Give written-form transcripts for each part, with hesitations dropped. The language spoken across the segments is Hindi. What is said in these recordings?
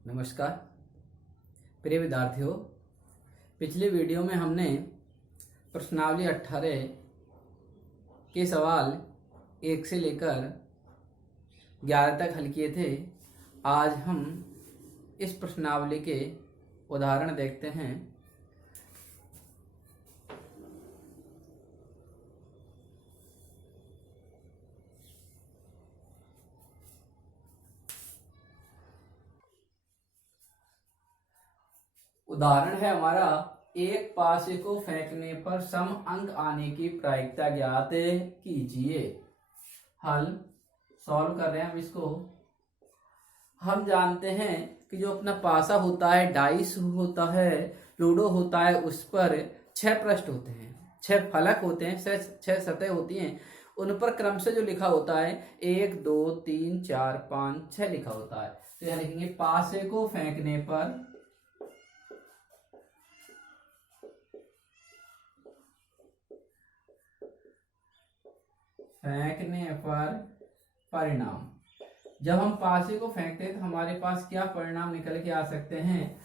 नमस्कार प्रिय विद्यार्थियों, पिछले वीडियो में हमने प्रश्नावली 18 के सवाल 1 से लेकर 11 तक हल किए थे। आज हम इस प्रश्नावली के उदाहरण देखते हैं। उदाहरण है हमारा, एक पासे को फेंकने पर सम अंक आने की प्रायिकता ज्ञात कीजिए। हल सॉल्व कर रहे हैं हम इसको। हम जानते हैं कि जो अपना पासा होता है, डाइस होता है, लूडो होता है, उस पर 6 पृष्ठ होते हैं, 6 फलक होते हैं, 6 सतह होती हैं। उन पर क्रम से जो लिखा होता है 1 2 3 4 5 6 लिखा होता है। तो यहाँ लिखेंगे पासे को फेंकने पर परिणाम। जब हम पासे को फेंकते हैं तो हमारे पास क्या परिणाम निकल के आ सकते हैं?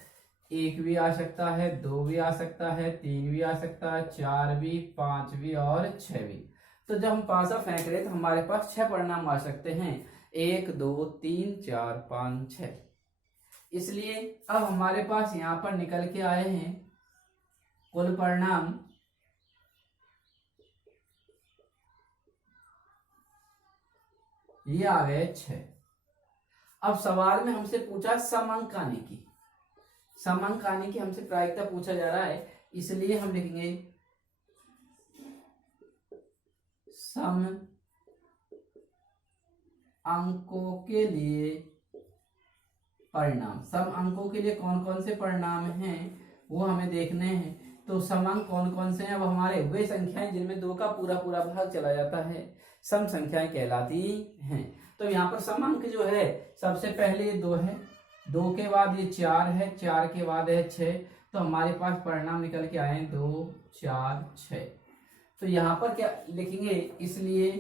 1 भी आ सकता है, 2 भी आ सकता है, 3 भी आ सकता है, 4 भी, 5 भी और 6 भी। तो जब हम पासा फेंक रहे हैं तो हमारे पास 6 परिणाम आ सकते हैं, 1 2 3 4 5 6। इसलिए अब हमारे पास यहाँ पर निकल के आए हैं कुल परिणाम ये आ गए 6। अब सवाल में हमसे पूछा सम अंक आने की, सम अंक आने की हमसे प्रायिकता पूछा जा रहा है, इसलिए हम लिखेंगे सम अंकों के लिए परिणाम। सम अंकों के लिए कौन कौन से परिणाम हैं वो हमें देखने हैं। तो सम अंक कौन कौन से हैं? वो हमारे वे संख्याएं जिनमें 2 का पूरा पूरा भाग चला जाता है सम संख्याएं कहलाती हैं। तो यहाँ पर सम अंक जो है सबसे पहले ये 2 है, 2 के बाद ये 4 है, 4 के बाद है 6। तो हमारे पास परिणाम निकल के आए 2 4 6। तो यहाँ पर क्या लिखेंगे? इसलिए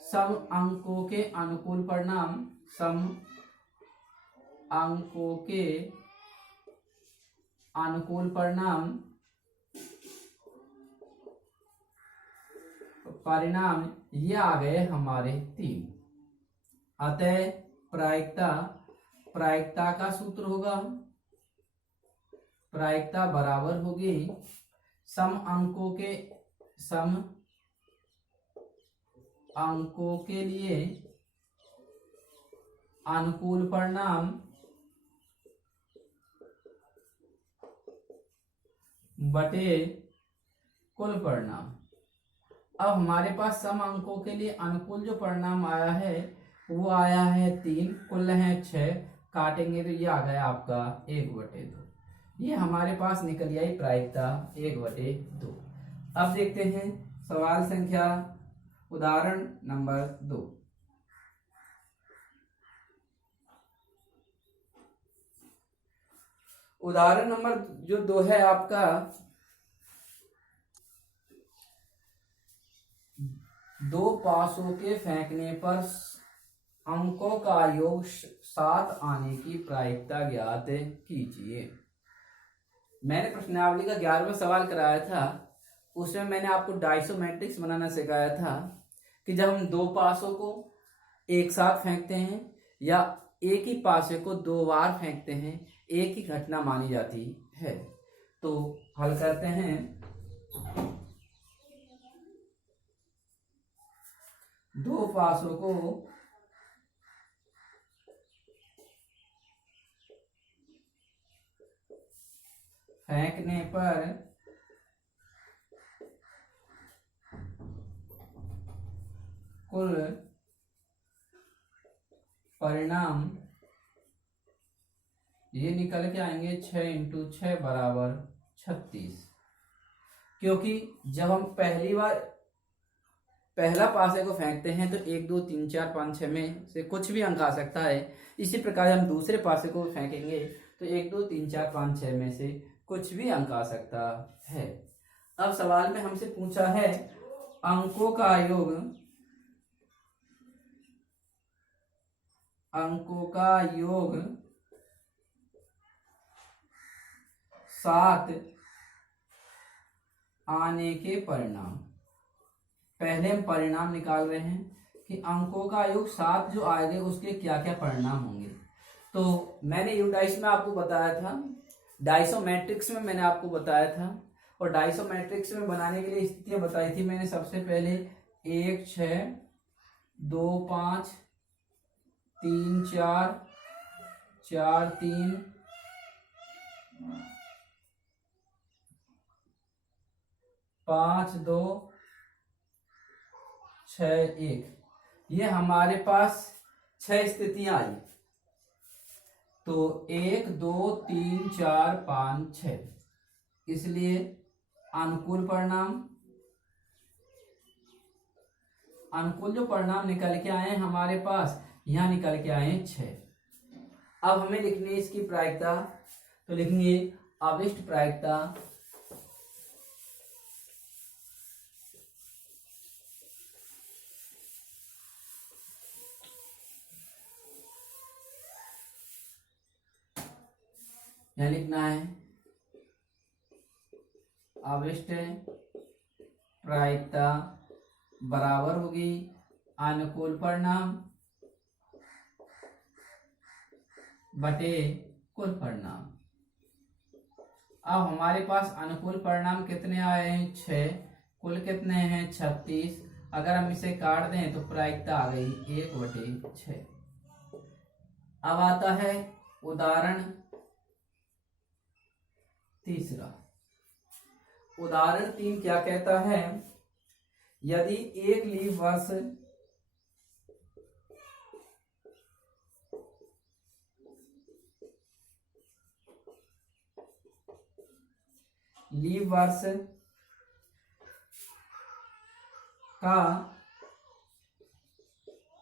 सम अंकों के अनुकूल परिणाम, सम अंकों के अनुकूल परिणाम ये आ गए हमारे 3। अतः प्रायिकता का सूत्र होगा, प्रायिकता बराबर होगी सम अंकों के लिए अनुकूल परिणाम बटे कुल परिणाम। अब हमारे पास सम अंकों के लिए अनुकूल जो परिणाम आया है वो आया है 3, कुल है 6, काटेंगे तो ये आ गया आपका 1/2। ये हमारे पास निकल आई प्रायिकता 1/2। अब देखते हैं सवाल संख्या उदाहरण नंबर 2। उदाहरण नंबर जो 2 है आपका, 2 पासों के फेंकने पर अंकों का योग 7 आने की प्रायिकता ज्ञात कीजिए। मैंने प्रश्नावली का 11वां सवाल कराया था, उसमें मैंने आपको डाइसो मैट्रिक्स बनाना सिखाया था कि जब हम 2 पासों को एक साथ फेंकते हैं या एक ही पासे को 2 बार फेंकते हैं, एक ही घटना मानी जाती है। तो हल करते हैं। 2 पासों को फेंकने पर कुल परिणाम ये निकल के आएंगे 6 × 6 = 36। क्योंकि जब हम पहला पासे को फेंकते हैं तो 1 2 3 4 5 6 में से कुछ भी अंक आ सकता है। इसी प्रकार हम दूसरे पासे को फेंकेंगे तो 1 2 3 4 5 6 में से कुछ भी अंक आ सकता है। अब सवाल में हमसे पूछा है अंकों का योग अंकों का योग 7 आने के परिणाम। पहले हम परिणाम निकाल रहे हैं कि अंकों का योग 7 जो आएंगे उसके क्या क्या परिणाम होंगे। तो मैंने यूडाइस में आपको बताया था, डाइसो मैट्रिक्स में मैंने आपको बताया था, और डाइसो मैट्रिक्स में बनाने के लिए स्थितियां बताई थी मैंने। सबसे पहले 1 6 2 5 3 4 4 3 5 2 6 1, ये हमारे पास 6 स्थितियां आई। तो 1 2 3 4 5 6, इसलिए अनुकूल परिणाम, अनुकूल जो परिणाम निकल के आए हैं हमारे पास, यहां निकल के आए हैं 6। अब हमें लिखनी है इसकी प्रायिकता, तो लिखेंगे अभिष्ट प्रायिकता यहां लिखना है अभिष्ट प्रायिकता बराबर होगी अनुकूल परिणाम बटे कुल परिणाम। अब हमारे पास अनुकूल परिणाम कितने आए हैं 6, कुल कितने हैं 36। अगर हम इसे काट दें तो प्रायिकता आ गई 1/6। अब आता है उदाहरण तीसरा। उदाहरण 3 क्या कहता है, यदि एक लीप वर्ष का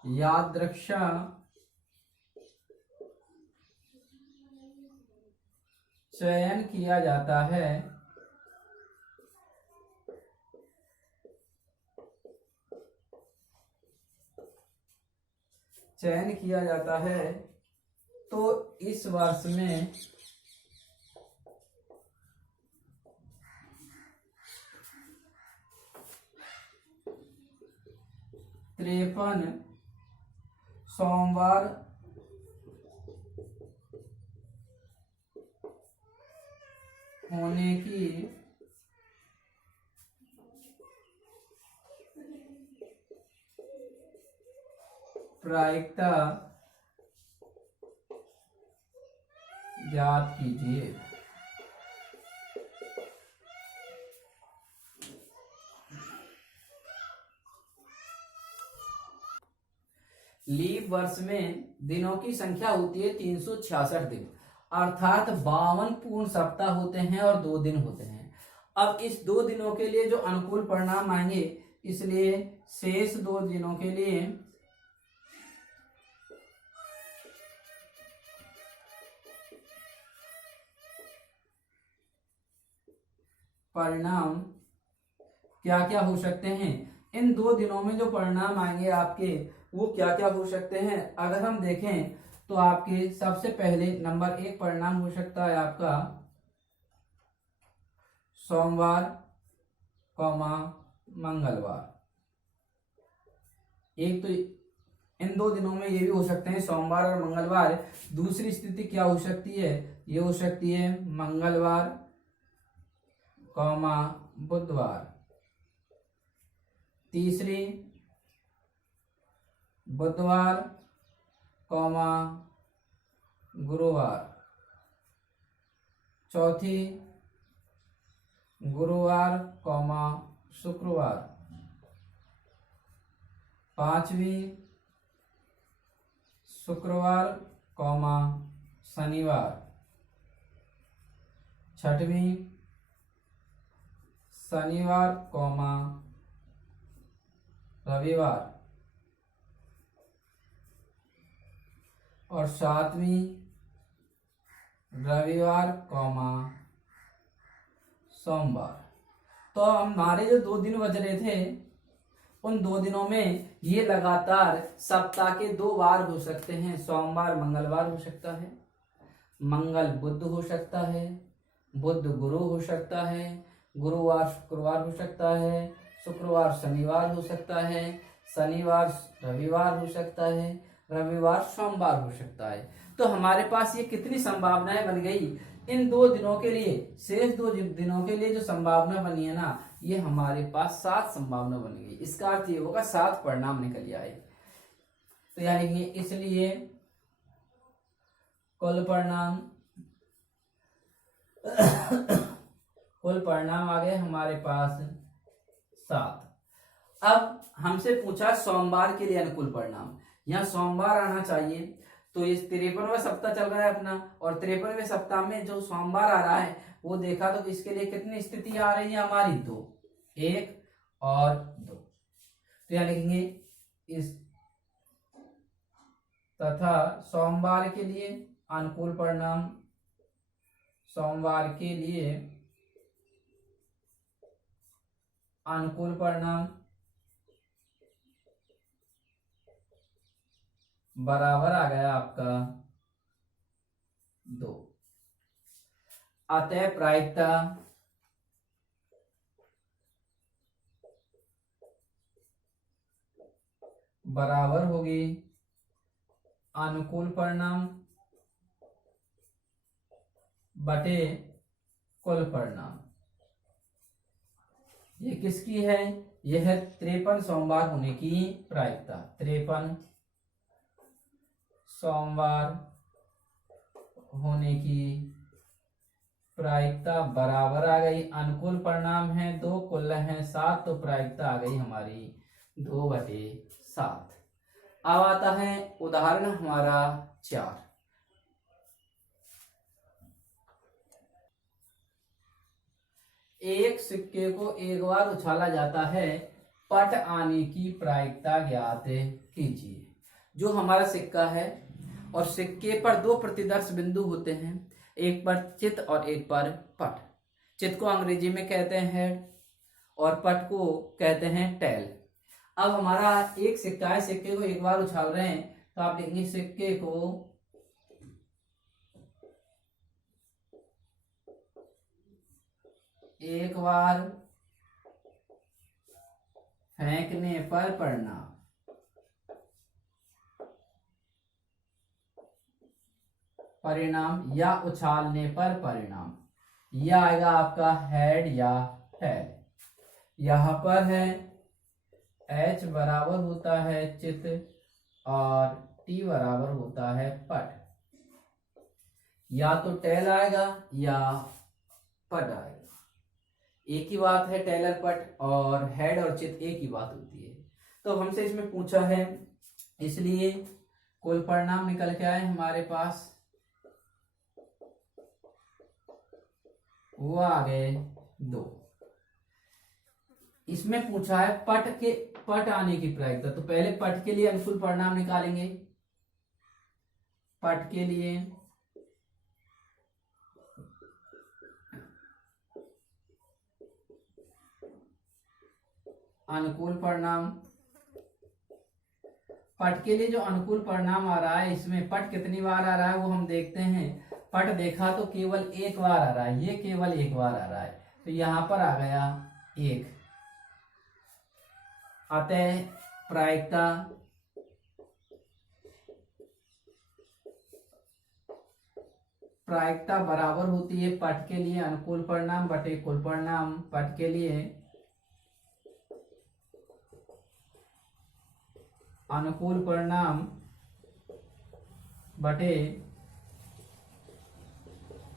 यादृच्छा चयन किया जाता है, चयन किया जाता है, तो इस वर्ष में 53 सोमवार होने की प्रायिकता ज्ञात कीजिए। लीप वर्ष में दिनों की संख्या होती है 366 दिन, अर्थात 52 पूर्ण सप्ताह होते हैं और 2 दिन होते हैं। अब इस 2 दिनों के लिए जो अनुकूल परिणाम आएंगे, इसलिए शेष 2 दिनों के लिए परिणाम क्या क्या हो सकते हैं। इन 2 दिनों में जो परिणाम आएंगे आपके, वो क्या क्या हो सकते हैं। अगर हम देखें तो आपके सबसे पहले नंबर 1 परिणाम हो सकता है आपका सोमवार कौमा मंगलवार। एक तो इन 2 दिनों में ये भी हो सकते हैं सोमवार और मंगलवार। दूसरी स्थिति क्या हो सकती है, ये हो सकती है मंगलवार कौमा बुधवार। तीसरी बुधवार कौमा गुरुवार। चौथी गुरुवार कौमा शुक्रवार। पांचवी शुक्रवार कौमा शनिवार। छठवीं शनिवार कौमा रविवार। और 7वीं रविवार कौमा सोमवार। तो हमारे जो 2 दिन बच रहे थे, उन 2 दिनों में ये लगातार सप्ताह के 2 बार हो सकते हैं। सोमवार मंगलवार हो सकता है, मंगल बुध हो सकता है, बुध गुरु हो सकता है, गुरुवार शुक्रवार हो सकता है, शुक्रवार शनिवार हो सकता है, शनिवार रविवार हो सकता है, रविवार सोमवार हो सकता है। तो हमारे पास ये कितनी संभावनाएं बन गई इन 2 दिनों के लिए। शेष 2 दिनों के लिए जो संभावना बनी है ना, ये हमारे पास 7 संभावना बन गई। इसका अर्थ ये होगा 7 परिणाम निकल आए। तो यानी कि इसलिए कुल परिणाम आ गए हमारे पास 7। अब हमसे पूछा सोमवार के लिए अनुकूल परिणाम। यहाँ सोमवार आना चाहिए, तो इस 53वां सप्ताह चल रहा है अपना, और 53वें सप्ताह में जो सोमवार आ रहा है वो देखा तो इसके लिए कितनी स्थिति आ रही है हमारी, 2, 1 और 2। तो यहाँ लिखेंगे इस तथा सोमवार के लिए अनुकूल परिणाम, सोमवार के लिए अनुकूल परिणाम बराबर आ गया आपका 2। अतः प्रायिकता बराबर होगी अनुकूल परिणाम बटे कुल परिणाम। ये किसकी है? यह है 53 सोमवार होने की प्रायिकता। 53 सोमवार होने की प्रायिकता बराबर आ गई, अनुकूल परिणाम है 2, कुल है 7, तो प्रायिकता आ गई हमारी 2/7। अब आता है उदाहरण हमारा 4। एक सिक्के को एक बार उछाला जाता है, पट आने की प्रायिकता ज्ञात कीजिए। जो हमारा सिक्का है और सिक्के पर 2 प्रतिदर्श बिंदु होते हैं, एक पर चित और एक पर पट। चित को अंग्रेजी में कहते हैं हेड और पट को कहते हैं टेल। अब हमारा एक सिक्का है, सिक्के को एक बार उछाल रहे हैं, तो आप लिखेंगे सिक्के को एक बार फेंकने पर परिणाम। परिणाम या उछालने पर परिणाम, यह आएगा आपका हेड या टेल। यहां पर है H बराबर होता है चित और T बराबर होता है पट। या तो टेल आएगा या पट आएगा, एक ही बात है। टेलर पट और हेड और चित एक ही बात होती है। तो हमसे इसमें पूछा है, इसलिए कुल परिणाम निकल के आए हमारे पास, वो आ गए 2। इसमें पूछा है पट आने की प्रायिकता, तो पहले पट के लिए अनुकूल परिणाम निकालेंगे। पट के लिए अनुकूल परिणाम, पट के लिए जो अनुकूल परिणाम आ रहा है, इसमें पट कितनी बार आ रहा है वो हम देखते हैं। पट देखा तो केवल एक बार आ रहा है, ये केवल एक बार आ रहा है, तो यहां पर आ गया 1। अतः प्रायिकता बराबर होती है पट के लिए अनुकूल परिणाम बटे कुल परिणाम। पट के लिए अनुकूल परिणाम बटे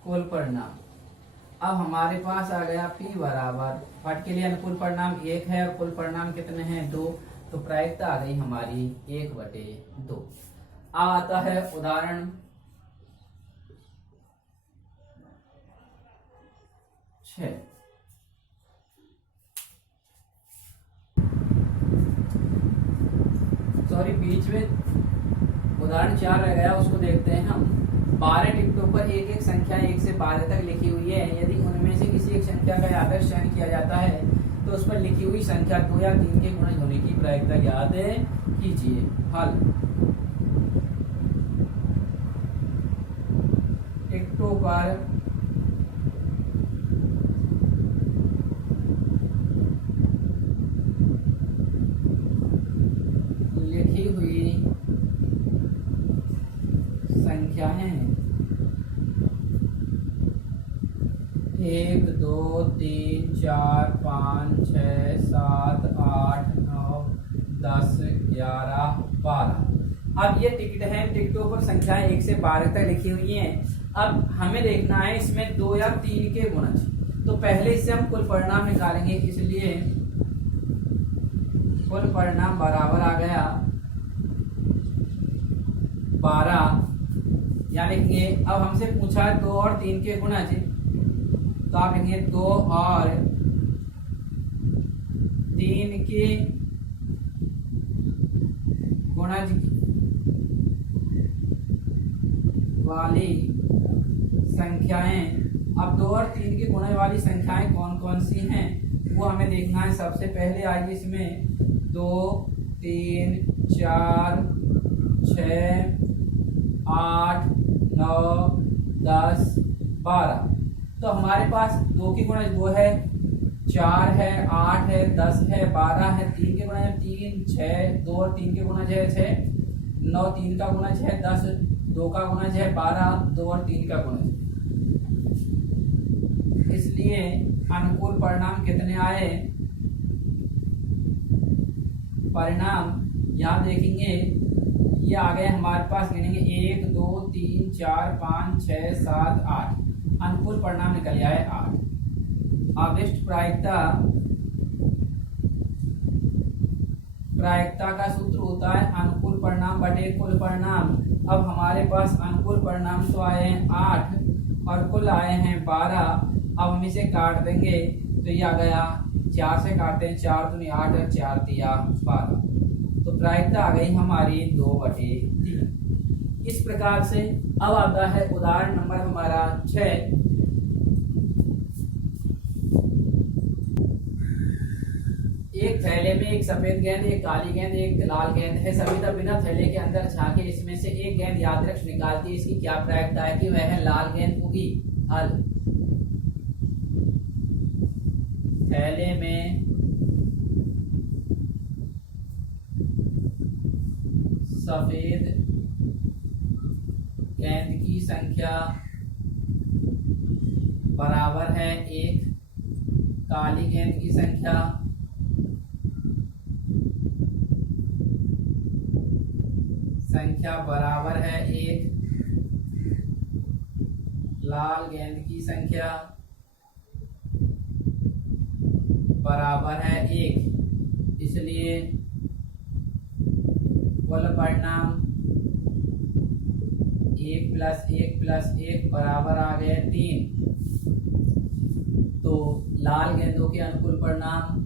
कुल परिणाम। अब हमारे पास आ गया P बराबर, पट के लिए अनुकूल परिणाम 1 है और कुल परिणाम कितने हैं 2, तो प्रायिकता आ गई हमारी 1/2। अब आता है उदाहरण 6। सॉरी, बीच में उदाहरण 4 रह गया, उसको देखते हैं हम। 12 टिकटों पर एक एक संख्या 1 से 12 तक लिखी हुई है। यदि उनमें से किसी एक संख्या का आदर्श चयन किया जाता है तो उस पर लिखी हुई संख्या 2 या 3 के गुणज होने की प्रायिकता ज्ञात कीजिए। हल। टिकटों पर संख्याएं 1 2 3 4 5 6 7 8 9 10 11 12। अब ये टिकट है, टिकटों पर संख्याएं 1 से 12 तक लिखी हुई हैं। अब हमें देखना है इसमें 2 या 3 के गुणज। तो पहले इससे हम कुल परिणाम निकालेंगे, इसलिए कुल परिणाम बराबर आ गया 12। या लिखेंगे, अब हमसे पूछा है 2 और 3 के गुणज, तो आप लिखेंगे 2 और 3 के गुणज वाली संख्याएं। अब 2 और 3 के गुणज वाली संख्याएं कौन कौन सी हैं वो हमें देखना है। सबसे पहले आइए इसमें 2 3 4 6 8 9 10 12। तो हमारे पास 2 के गुणज 2 है, 4 है, 8 है, 10 है, 12 है। 3 के गुणज 3 6, 2 और 3 के गुणज है 6, 9 3 का गुणज है 10, 2 का गुणज है 12, 2 और 3 का गुणज। इसलिए अनुकूल परिणाम कितने आए? परिणाम यहाँ देखेंगे, ये आ गए हमारे पास, गिनेंगे 1 2 3 4 5 6 7 8। अनुकूल परिणाम निकल आए 8। अभिष्ट प्रायिकता का सूत्र होता है अनुकूल परिणाम बटे कुल परिणाम। अब हमारे पास अनुकूल परिणाम तो आए हैं 8 और कुल आए हैं 12। अब हम इसे काट देंगे तो ये आ गया, 4 से काटते हैं, 4 दूनी 8 और 4 तिया 12। तो प्रायिकता आ गई हमारी 2/3। इस प्रकार से अब आता है उदाहरण नंबर हमारा 6। एक थैले में एक सफेद गेंद, एक काली गेंद, एक लाल गेंद है। सविता बिना थैले के अंदर झांके इसमें से एक गेंद यादृक्ष निकालती है। इसकी क्या प्रायिकता है कि वह लाल गेंद होगी? हल, थैले में सफेद गेंद की संख्या बराबर है 1, काली गेंद की संख्या बराबर है 1, लाल गेंद की संख्या बराबर है 1। इसलिए कुल परिणाम 1 + 1 + 1 बराबर आ गए 3। तो लाल गेंदों के अनुकूल परिणाम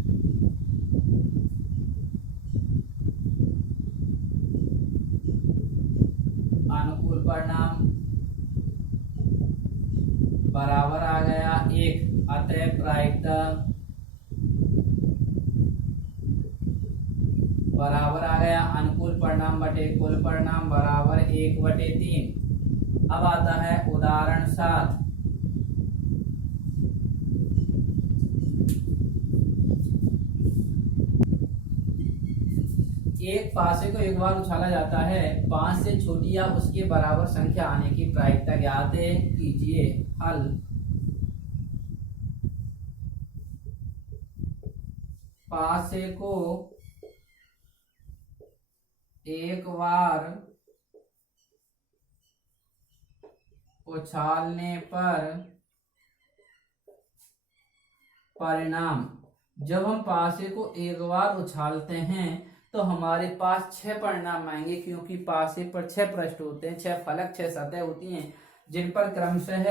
बराबर आ गया 1। अतः प्रायिकता बराबर आ गया अनुकूल परिणाम बटे कुल परिणाम बराबर 1/3। अब आता है उदाहरण 7। एक पासे को एक बार उछाला जाता है, 5 से छोटी या उसके बराबर संख्या आने की प्रायिकता ज्ञात कीजिए। हल, पासे को एक बार उछालने पर परिणाम, जब हम पासे को एक बार उछालते हैं तो हमारे पास 6 परिणाम आएंगे, क्योंकि पासे पर 6 पृष्ठ होते हैं, 6 फलक, 6 सतह होती हैं, जिन पर क्रमशः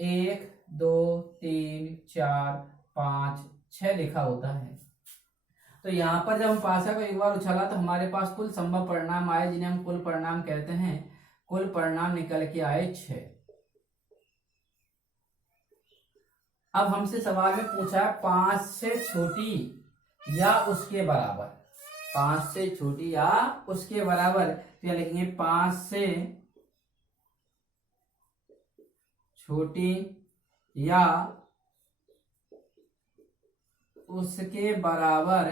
1 2 3 4 5 6 लिखा होता है। तो यहाँ पर जब हम पासा को एक बार उछाला तो हमारे पास कुल संभव परिणाम आए, जिन्हें हम कुल परिणाम कहते हैं। कुल परिणाम निकल के आए 6। अब हमसे सवाल में पूछा 5 से छोटी या उसके बराबर, 5 से छोटी या उसके बराबर, तो यह लिखेंगे 5 से छोटी या उसके बराबर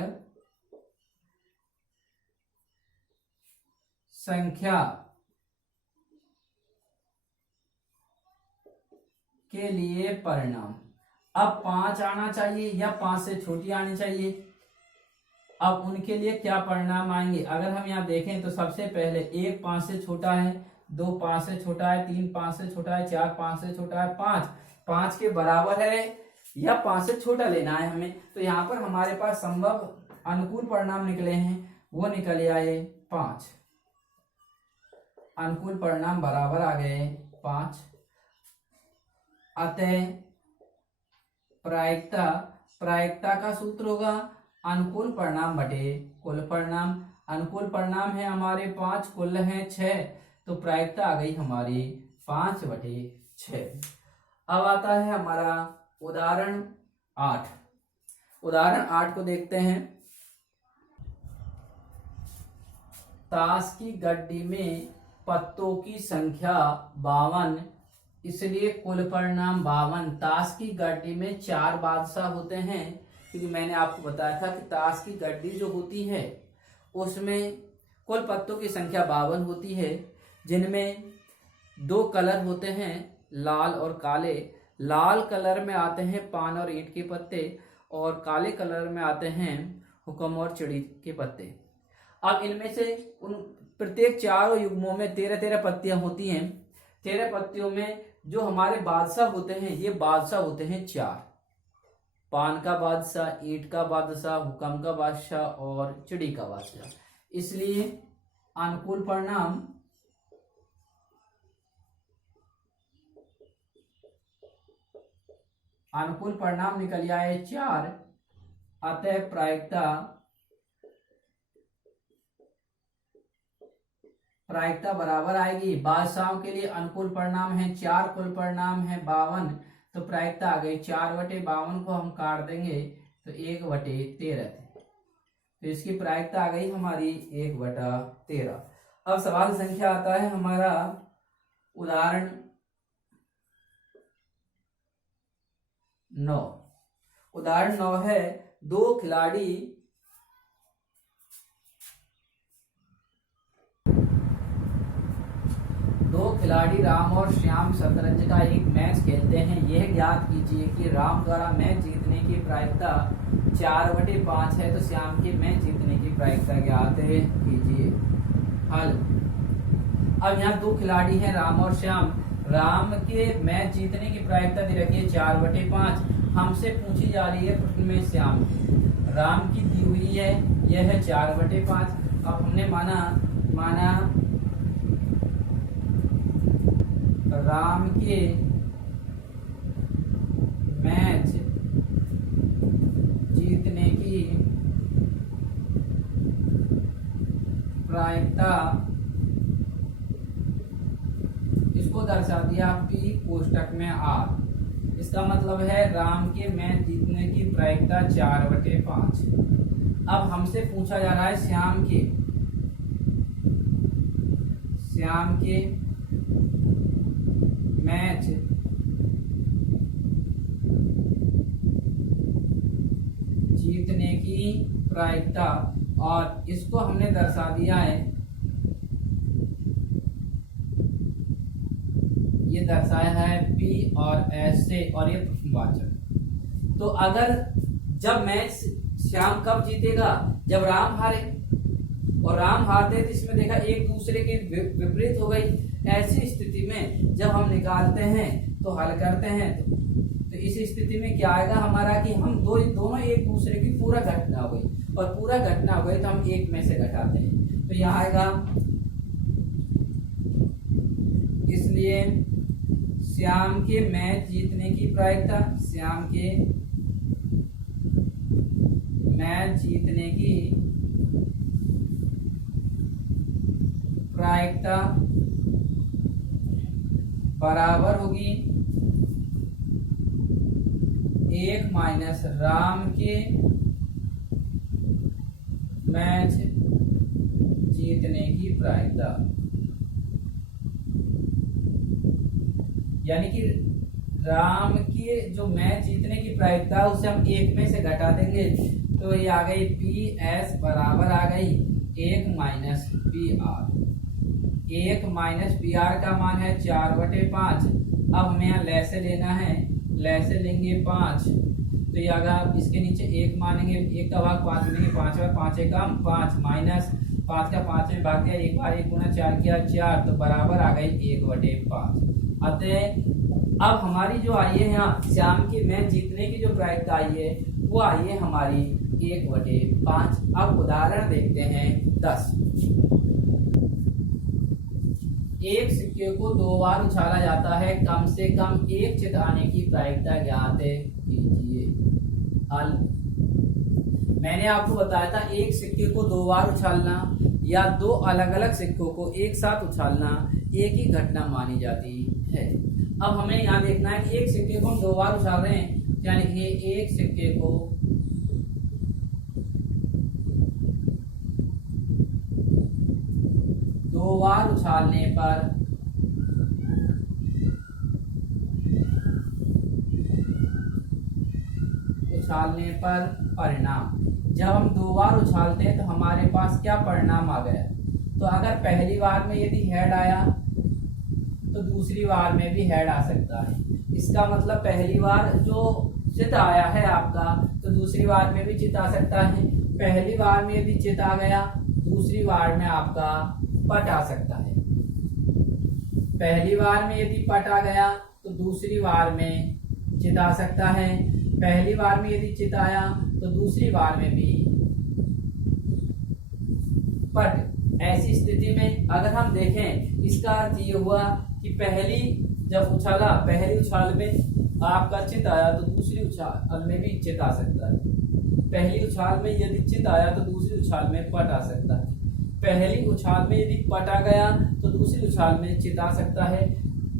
संख्या के लिए परिणाम। अब 5 आना चाहिए या 5 से छोटी आनी चाहिए। अब उनके लिए क्या परिणाम आएंगे, अगर हम यहाँ देखें तो सबसे पहले 1 5 से छोटा है, 2 5 से छोटा है, 3 5 से छोटा है, 4 5 से छोटा है, 5 5 के बराबर है या 5 से छोटा लेना है हमें। तो यहाँ पर हमारे पास संभव अनुकूल परिणाम निकले हैं, वो निकल आए 5। अनुकूल परिणाम बराबर आ गए 5। अतः प्रायिकता का सूत्र होगा अनुकूल परिणाम बटे कुल परिणाम। अनुकूल परिणाम है हमारे 5, कुल है 6, तो प्रायिकता आ गई हमारी 5/6। अब आता है हमारा उदाहरण 8। उदाहरण 8 को देखते हैं। ताश की गड्डी में पत्तों की संख्या 52, इसलिए कुल परिणाम 52। ताश की गड्डी में 4 बादशाह होते हैं, क्योंकि मैंने आपको बताया था कि ताश की गड्डी जो होती है उसमें कुल पत्तों की संख्या 52 होती है, जिनमें 2 कलर होते हैं, लाल और काले। लाल कलर में आते हैं पान और ईंट के पत्ते, और काले कलर में आते हैं हुक्म और चिड़ी के पत्ते। अब इनमें से उन प्रत्येक चारों युग्मों में 13-13 पत्तियां होती हैं। 13 पत्तियों में जो हमारे बादशाह होते हैं, ये बादशाह होते हैं 4, पान का बादशाह, ईंट का बादशाह, हुक्म का बादशाह और चिड़ी का बादशाह। इसलिए अनुकूल परिणाम निकल आए 4। अतः प्रायिकता बराबर आएगी। बादशाहों के लिए अनुकूल परिणाम है 4, कुल परिणाम है 52, तो प्रायिकता आ गई 4/52 को हम काट देंगे तो 1/13 थे, तो इसकी प्रायिकता आ गई हमारी 1/13। अब सवाल संख्या आता है हमारा उदाहरण 9। उदाहरण 9 है, दो खिलाड़ी राम और श्याम शतरंज का एक मैच खेलते हैं। यह ज्ञात कीजिए कि राम द्वारा मैच जीतने की प्रायिकता 4/5 है, तो श्याम के मैच जीतने की प्रायिकता ज्ञात कीजिए। हल। अब यहाँ 2 खिलाड़ी हैं, राम और श्याम। राम के मैच जीतने की प्रायिकता दे रखी है 4/5। हमसे पूछी जा रही है प्रश्न में श्याम की। राम की दी हुई है, यह है 4/5। अब हमने माना राम के मैच जीतने की प्रायिकता, इसको दर्शा दिया P कोष्टक में R। इसका मतलब है राम के मैच जीतने की प्रायिकता 4/5। अब हमसे पूछा जा रहा है श्याम के मैच जीतने की प्रायिकता, और इसको हमने दर्शा दिया है, ये दर्शाया है P और S से, और ये प्रश्नवाचक। तो अगर जब मैच श्याम कब जीतेगा, जब राम हारे, और राम हारते तो इसमें देखा एक दूसरे के विपरीत हो गई। ऐसी स्थिति में जब हम निकालते हैं तो हल करते हैं, तो इस स्थिति में क्या आएगा हमारा कि हम दोनों एक दूसरे की पूरा घटना हो गई, और पूरा घटना हो गई तो हम एक में से घटाते हैं, तो यहाँ आएगा। इसलिए श्याम के मैच जीतने की प्रायिकता, श्याम के मैच जीतने की प्रायिकता बराबर होगी 1 माइनस राम के मैच जीतने की प्रायिकता। यानी कि राम की जो मैच जीतने की प्रायिकता उसे हम 1 में से घटा देंगे, तो ये आ गई PS बराबर आ गई 1 माइनस PR। 1 माइनस PR का मान है 4/5, अब हमें यहाँ लैसे लेना है, लैसे लेंगे 5, तो ये अगर इसके नीचे 1 मानेंगे, 1 का भाग 5 में देंगे, 5 बार 5 एकम 5 माइनस 5 का 5 में भाग दिया, 1 बार 1 गुना 4 किया 4, तो बराबर आ गई 1/5। अतः अब हमारी जो आई है यहाँ श्याम की मैच जीतने की जो प्रायिकता आई है वो आई है हमारी 1/5। अब उदाहरण देखते हैं 10। एक सिक्के को 2 बार उछाला जाता है, कम से कम एक चित आने की प्रायिकता ज्ञात कीजिए। हल, मैंने आपको बताया था एक सिक्के को 2 बार उछालना या 2 अलग अलग सिक्कों को एक साथ उछालना एक ही घटना मानी जाती है। अब हमें यहाँ देखना है कि एक सिक्के को हम 2 बार उछाल रहे हैं, यानी कि एक सिक्के को 2 बार उछालने पर परिणाम, जब हम 2 बार उछालते हैं तो हमारे पास क्या परिणाम आ गया। तो अगर पहली बार में यदि हेड आया तो दूसरी बार में भी हेड आ सकता है। इसका मतलब पहली बार जो चित आया है आपका तो दूसरी बार में भी चित आ सकता है। पहली बार में यदि चित आ गया दूसरी बार में आपका पट आ सकता है। पहली बार में यदि पट आ गया तो दूसरी बार में चित आ सकता है। पहली बार में यदि चित आया तो दूसरी बार में भी पट। ऐसी स्थिति में अगर हम देखें, इसका अर्थ ये हुआ कि पहली जब उछाला, पहली उछाल में आपका चित आया तो दूसरी उछाल में भी चित आ सकता है। पहली उछाल में यदि चित आया तो दूसरी उछाल में पट आ सकता है। पहली उछाल में यदि पट आ गया तो दूसरी उछाल में चित आ सकता है।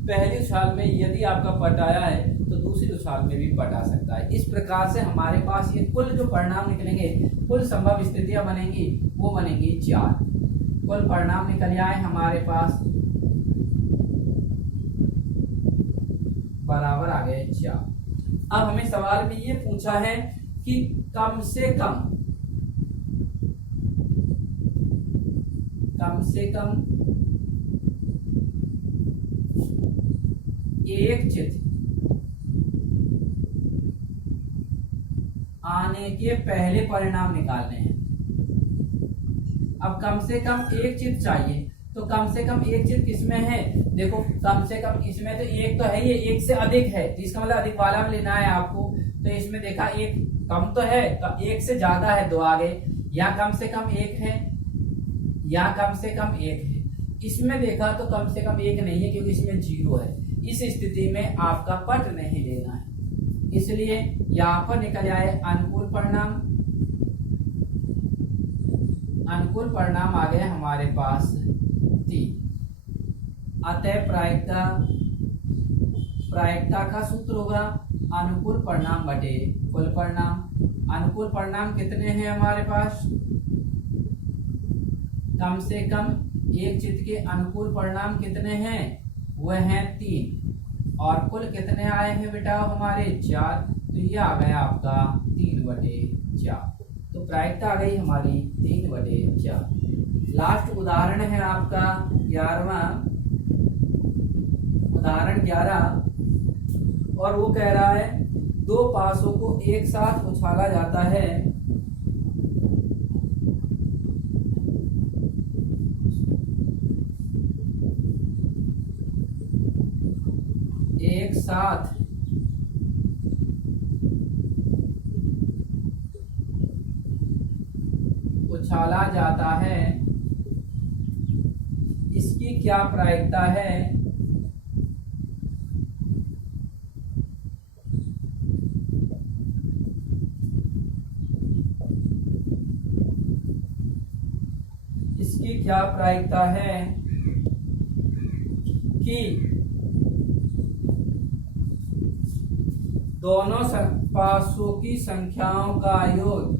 पहली उछाल में यदि आपका पट आया है तो दूसरी उछाल में भी पट आ सकता है। इस प्रकार से हमारे पास ये कुल जो परिणाम निकलेंगे, कुल संभव स्थितियां बनेंगी, वो बनेंगी 4। कुल परिणाम निकल आए हमारे पास बराबर आ गए 4। अब हमें सवाल में ये पूछा है कि कम से कम एक चित आने के पहले परिणाम निकालने हैं। अब कम से कम एक चित चाहिए, तो कम से कम एक चित किसमें है? देखो कम से कम इसमें तो एक तो है, ये एक से अधिक है, तो इसका मतलब अधिक वाला में लेना है आपको। तो इसमें देखा एक कम तो है, तो एक से ज्यादा है 2 आगे, या कम से कम एक है या कम से कम एक है। इसमें देखा तो कम से कम एक नहीं है क्योंकि इसमें 0 है। इस स्थिति में आपका पट नहीं लेना है, इसलिए यहाँ पर निकल जाए अनुकूल परिणाम। अनुकूल परिणाम आ गए हमारे पास 3। अतः प्रायिकता का सूत्र होगा अनुकूल परिणाम बटे कुल परिणाम। अनुकूल परिणाम कितने हैं हमारे पास? कम से कम एक चित के अनुकूल परिणाम कितने हैं? वह हैं 3। और कुल कितने आए हैं बेटा हमारे? 4। तो ये आ गया आपका 3/4। तो प्रायिकता आ गई हमारी 3/4। लास्ट उदाहरण है आपका 11वां, उदाहरण 11, और वो कह रहा है 2 पासों को एक साथ उछाला जाता है, एक साथ उछाला जाता है, इसकी क्या प्रायिकता है? इसकी क्या प्रायिकता है कि दोनों पासों की संख्याओं का योग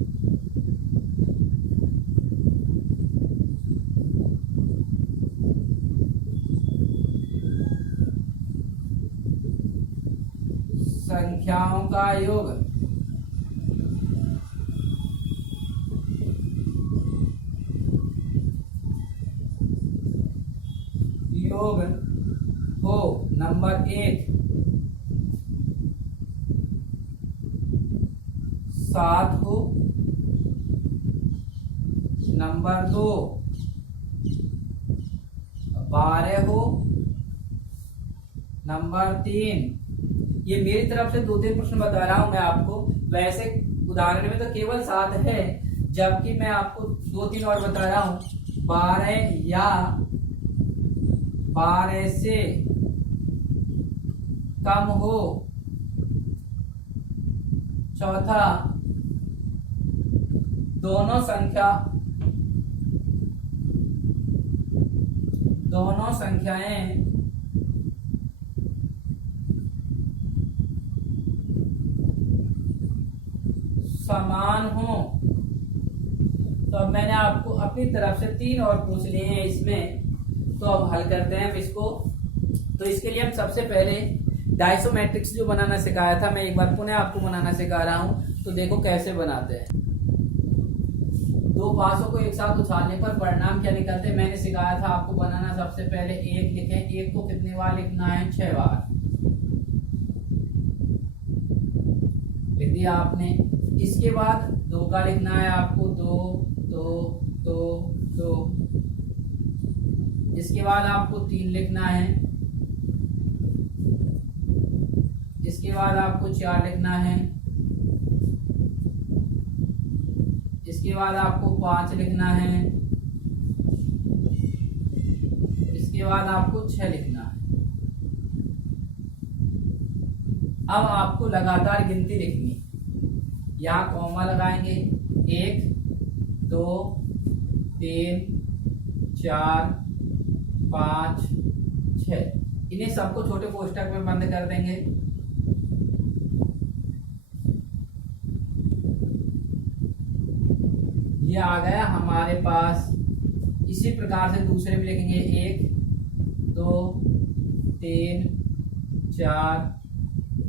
योग हो। नंबर 1 7 हो, नंबर 2 12 हो, नंबर 3, ये मेरी तरफ से 2-3 प्रश्न बता रहा हूं मैं आपको। वैसे उदाहरण में तो केवल 7 है, जबकि मैं आपको 2-3 और बता रहा हूं। 12 या 12 से कम हो। चौथा, दोनों संख्याएं समान हो। तो अब मैंने आपको अपनी तरफ से 3 और पूछ लिए हैं इसमें, तो अब हल करते हैं इसको। तो इसके लिए हम सबसे पहले डायसो मैट्रिक्स जो बनाना सिखाया था, मैं एक बार पुनः आपको बनाना सिखा रहा हूं। तो देखो कैसे बनाते हैं। दो पासों को एक साथ उछालने पर परिणाम क्या निकलते हैं, मैंने सिखाया था आपको बनाना। सबसे पहले 1 लिखें, 1 को कितने बार लिखना है, 6 बार लिख दिया आपने। इसके बाद 2 का लिखना है आपको, 2 2 2 2। इसके बाद आपको 3 लिखना है। इसके बाद आपको 4 लिखना है। इसके बाद आपको 5 लिखना है। इसके बाद आपको 6 लिखना है। अब आपको लगातार गिनती लिखनी, यहाँ कॉमा लगाएंगे, 1 2 3 4 5 6। इन्हें सबको छोटे कोष्ठक में बंद कर देंगे। ये आ गया हमारे पास। इसी प्रकार से दूसरे में लिखेंगे, 1 2 3 4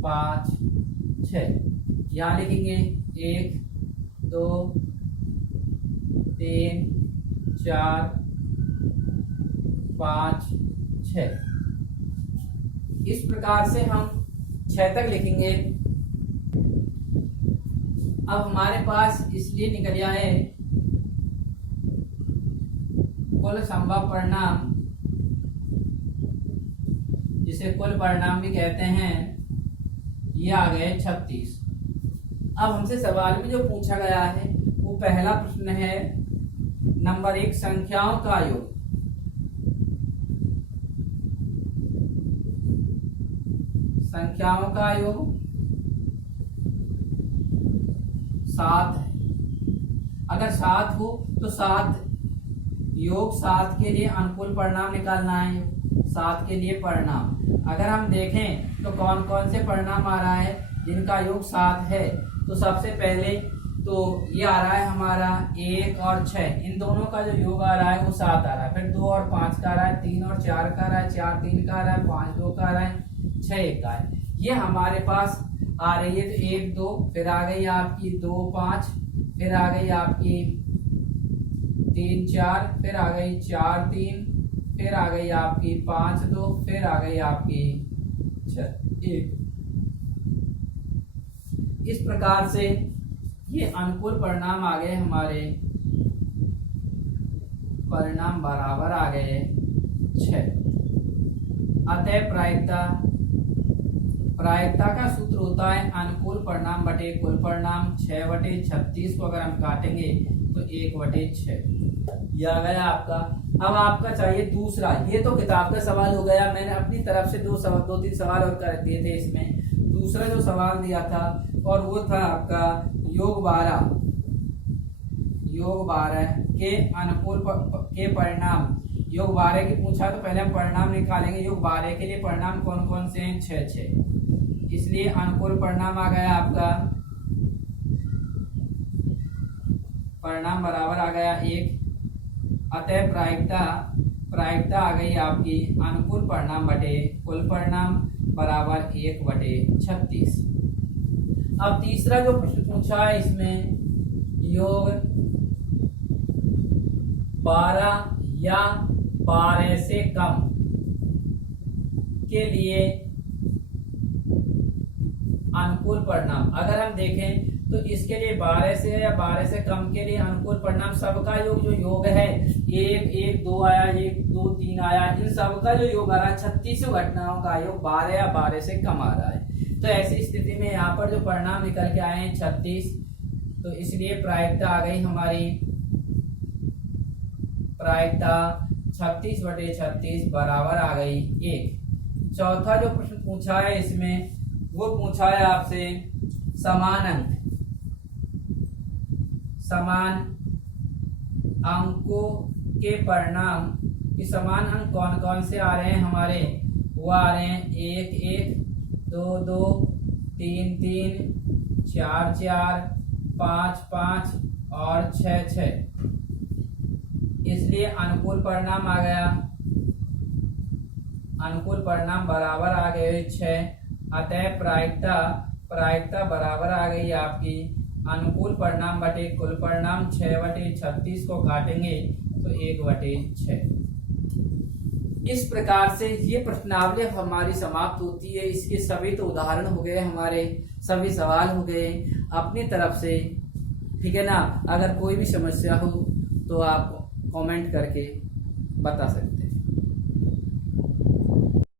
5 6। यहाँ लिखेंगे 1 2 3 4 5 6। इस प्रकार से हम 6 तक लिखेंगे। अब हमारे पास इसलिए निकल गया है कुल संभव परिणाम, जिसे कुल परिणाम भी कहते हैं, ये आ गए 36। अब हमसे सवाल में जो पूछा गया है वो पहला प्रश्न है, नंबर 1 संख्याओं का योग। संख्याओं का योग 7 है। अगर 7 हो तो 7 योग 7 के लिए अनुकूल परिणाम निकालना है। 7 के लिए परिणाम अगर हम देखें तो कौन कौन से परिणाम आ रहा है जिनका योग 7 है। तो सबसे पहले तो ये आ रहा है हमारा 1 और 6, इन दोनों का जो योग आ रहा है वो 7 आ रहा है। फिर 2 और 5 का आ रहा है, 3 और 4 का आ रहा है, 4 3 का आ रहा है, 5 2 का आ रहा है, 6 1 का है। ये हमारे पास आ रही है। तो 1 2, फिर आ गई आपकी 2 5, फिर आ गई आपकी 3 4, फिर आ गई 4 3, फिर आ गई आपकी 5 2, फिर आ गई आपकी 6 1। इस प्रकार से ये अनुकूल परिणाम आ गए हमारे। परिणाम बराबर आ गए 6। अतः प्रायिकता का सूत्र होता है अनुकूल परिणाम बटे कुल परिणाम। 6/36 को अगर हम काटेंगे तो 1/6 यह आ गया आपका। अब आपका चाहिए दूसरा। ये तो किताब का सवाल हो गया, मैंने अपनी तरफ से 2-3 सवाल और कर दिए थे इसमें। दूसरा जो सवाल दिया था और वो था आपका योग 12 के अनुकूल के परिणाम। योग 12 की पूछा तो पहले हम परिणाम निकालेंगे। योग 12 के लिए परिणाम कौन कौन से हैं, 6 इसलिए अनुकूल परिणाम आ गया आपका। परिणाम बराबर आ गया 1। अतः प्रायिकता आ गई आपकी अनुकूल परिणाम बटे कुल परिणाम बराबर 1/36। अब तीसरा जो प्रश्न पूछा है इसमें, योग 12 या 12 से कम के लिए अनुकूल परिणाम। अगर हम देखें तो इसके लिए 12 से या 12 से कम के लिए अनुकूल परिणाम सबका योग जो योग है 1 1 2 आया, 1 2 3 आया, इन सबका जो योग आ रहा है 36 घटनाओं का योग 12 या 12 से कम आ रहा है। तो ऐसी स्थिति में यहाँ पर जो परिणाम निकल के आए हैं 36, तो इसलिए प्रायिकता आ गई हमारी, प्रायिकता 36/36 बराबर आ गई 1। चौथा जो प्रश्न पूछा है इसमें वो पूछा है आपसे समान अंक, समान अंकों के परिणाम कि समान अंक कौन कौन से आ रहे हैं हमारे, वो आ रहे हैं 1 1 2 2 3 3 4 4 5 5 और 6 6, इसलिए अनुकूल परिणाम आ गया, अनुकूल परिणाम बराबर आ गए 6। अतः प्रायिकता बराबर आ गई आपकी अनुकूल परिणाम बटे कुल परिणाम, 6/36 को काटेंगे तो 1/6। इस प्रकार से ये प्रश्नावली हमारी समाप्त होती है। इसके सभी तो उदाहरण हो गए हमारे, सभी सवाल हो गए अपनी तरफ से, ठीक है ना। अगर कोई भी समस्या हो तो आप कमेंट करके बता सकते हैं।